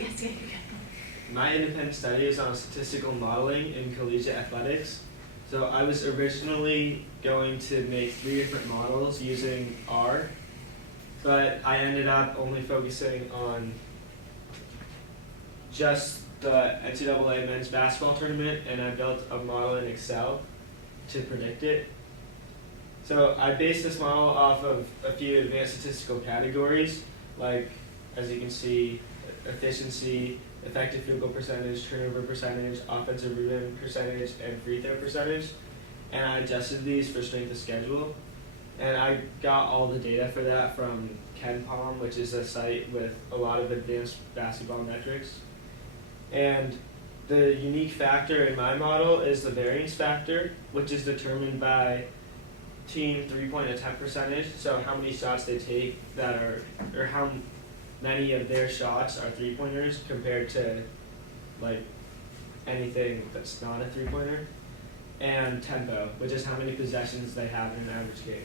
Yes, yeah, you can. My independent study is on statistical modeling in collegiate athletics. So I was originally going to make 3 different models using R, but I ended up only focusing on just the NCAA men's basketball tournament, and I built a model in Excel to predict it. So I based this model off of a few advanced statistical categories, like, as you can see, efficiency, effective field goal percentage, turnover percentage, offensive rebound percentage, and free throw percentage. And I adjusted these for strength of schedule. And I got all the data for that from KenPom, which is a site with a lot of advanced basketball metrics. And the unique factor in my model is the variance factor, which is determined by team three-point attempt percentage, so how many shots they take that are, or how many of their shots are three-pointers compared to like anything that's not a three-pointer, and tempo, which is how many possessions they have in an average game.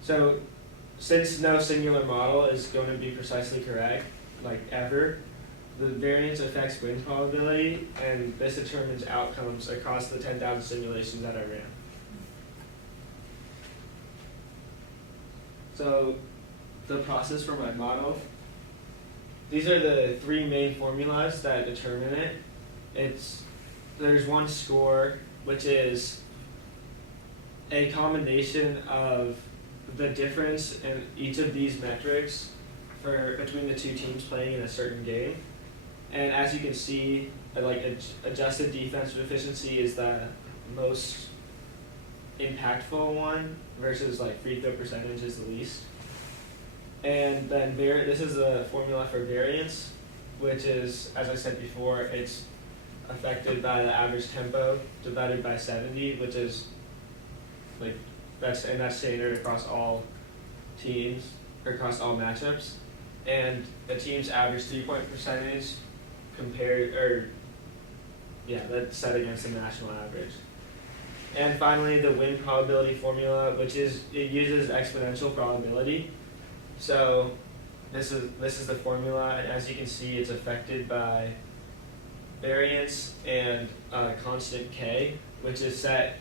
So since no singular model is going to be precisely correct, like ever, the variance affects win probability, and this determines outcomes across the 10,000 simulations that I ran. So the process for my model, these are the 3 main formulas that determine it. There's one score, which is a combination of the difference in each of these metrics between the 2 teams playing in a certain game. And as you can see, adjusted defensive efficiency is the most impactful one versus like free throw percentage is the least. And then this is the formula for variance, which is, as I said before, it's affected by the average tempo divided by 70, which is that's standard across all teams or across all matchups. And the team's average 3-point percentage that's set against the national average. And finally, the win probability formula, which it uses exponential probability. So this is the formula, and as you can see, it's affected by variance and constant k, which is set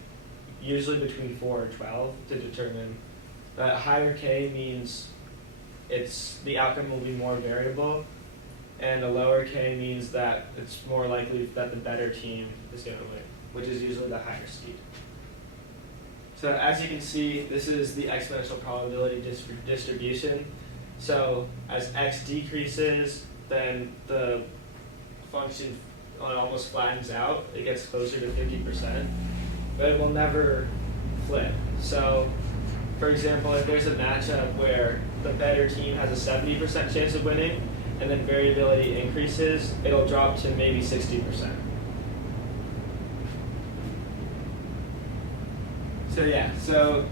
usually between 4 or 12 to determine that higher k means the outcome will be more variable, and a lower k means that it's more likely that the better team is going to win, which is usually the higher speed. So as you can see, this is the exponential probability distribution. So as x decreases, then the function almost flattens out. It gets closer to 50%, but it will never flip. So for example, if there's a matchup where the better team has a 70% chance of winning, and then variability increases, it'll drop to maybe 60%. So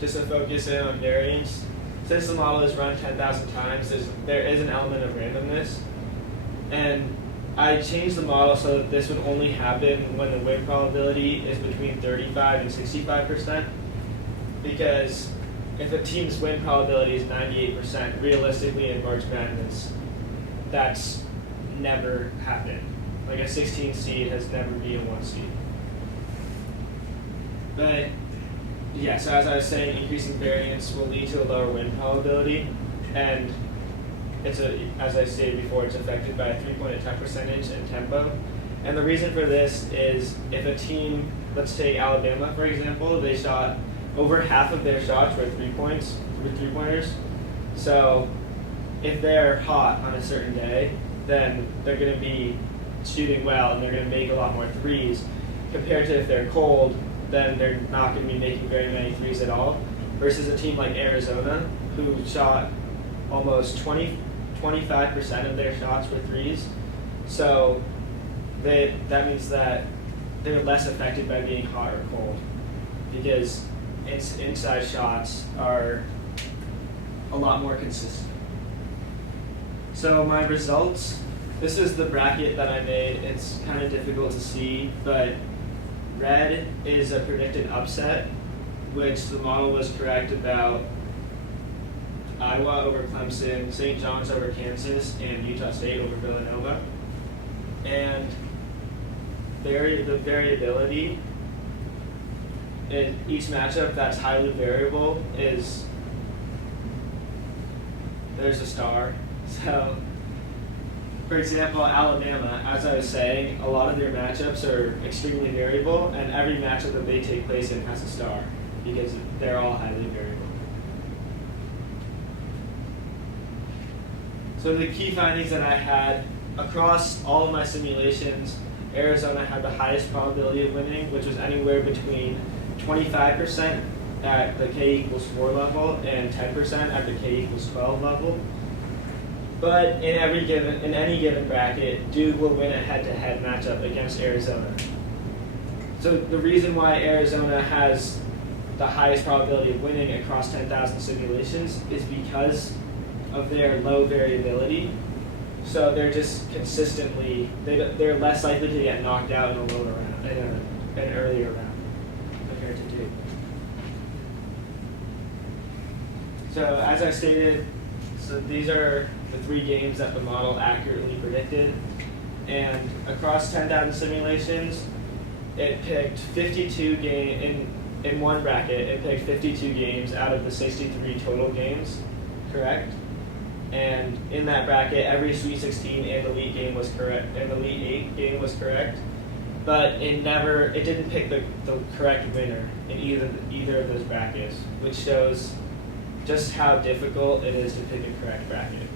just to focus in on variance, since the model is run 10,000 times, there is an element of randomness. And I changed the model so that this would only happen when the win probability is between 35 and 65%, because if a team's win probability is 98%, realistically in March Madness, that's never happened. Like a 16 seed has never been a 1 seed. But yeah, so as I was saying, increasing variance will lead to a lower win probability, and as I stated before, it's affected by a 3-point attempt percentage and tempo. And the reason for this is if a team, let's take Alabama for example, they shot over half of their shots were 3-pointers. So if they're hot on a certain day, then they're going to be shooting well and they're going to make a lot more threes, compared to if they're cold, then they're not going to be making very many threes at all, versus a team like Arizona, who shot almost 25% of their shots were threes. So that means that they're less affected by being hot or cold, because inside shots are a lot more consistent. So my results, this is the bracket that I made. It's kind of difficult to see, but red is a predicted upset, which the model was correct about Iowa over Clemson, St. John's over Kansas, and Utah State over Villanova. And the variability in each matchup that's highly variable is there's a star. So, for example, Alabama, as I was saying, a lot of their matchups are extremely variable, and every matchup that they take place in has a star because they're all highly variable. So the key findings that I had across all of my simulations, Arizona had the highest probability of winning, which was anywhere between 25% at the k=4 level and 10% at the k=12 level. But in any given bracket, Duke will win a head-to-head matchup against Arizona. So the reason why Arizona has the highest probability of winning across 10,000 simulations is because of their low variability. So they're just consistently, they're less likely to get knocked out in a lower round, in an earlier round compared to Duke. So as I stated, so these are the 3 games that the model accurately predicted. And across 10,000 simulations, it picked 52 games, in one bracket, it picked 52 games out of the 63 total games, correct? And in that bracket, every Sweet 16 and Elite game was correct, and the Elite 8 game was correct. But it didn't pick the correct winner in either of those brackets, which shows just how difficult it is to pick a correct bracket.